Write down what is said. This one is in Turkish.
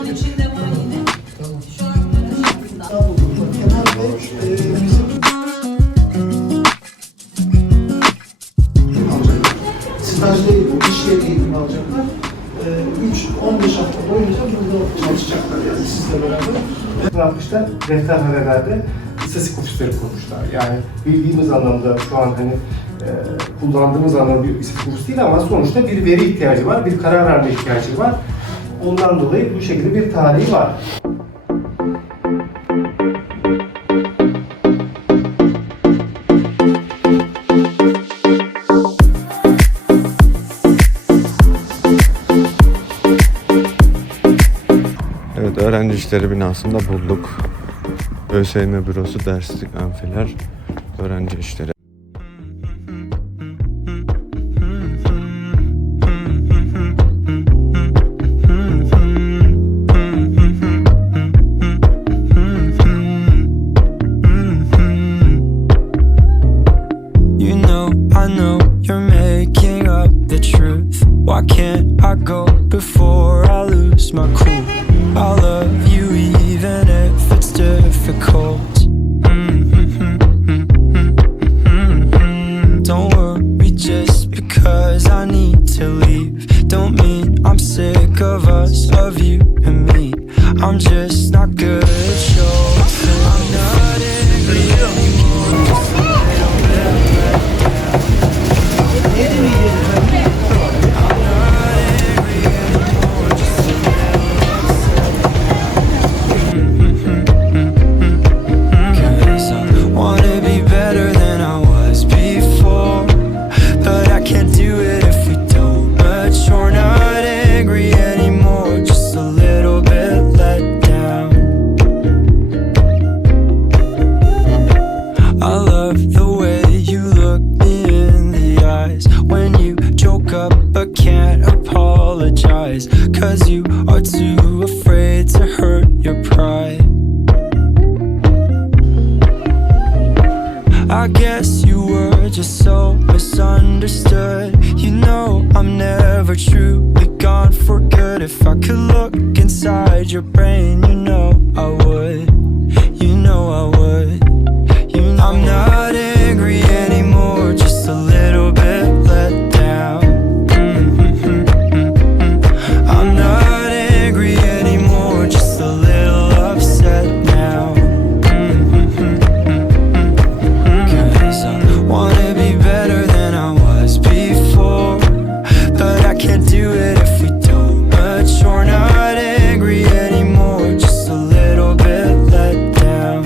Onun içinde var yine. Tamam. Şu an aşağısında. Sağ olun. Kenar Bey bizim alacaklar. Stajda eğitim, iş yeri eğitimi alacaklar. 3-15 hafta boyunca burada çalışacaklar yani sizle beraber. Ne yapmışlar? Rehberhanelerde istatistik ofisleri kurmuşlar. Yani bildiğimiz anlamda şu an hani kullandığımız anlamda bir istatistik ofisi değil ama sonuçta bir veri ihtiyacı var, bir karar verme ihtiyacı var. Ondan dolayı bu şekilde bir tarihi var. Evet, öğrenci işleri binasında bulduk. ÖSYM bürosu, derslik, amfiler, öğrenci işleri. Why can't I go before I lose my cool? I love you even if it's difficult. Don't worry just because I need to leave. Don't mean I'm sick of us, of you and me. I'm just not good at shows. I'm not angry anymore. Just a little bit let down. Cause you are too afraid to hurt your pride. I guess you were just so misunderstood. You know I'm never truly gone for good. If I could look inside your brain, you know I would. You know I would. You know I'm not angry anymore, just a little bit let down. I'm not angry anymore, just a little upset now. Cause I wanna be better than I was before, but I can't do it if we don't mature. Not angry anymore, just a little bit let down.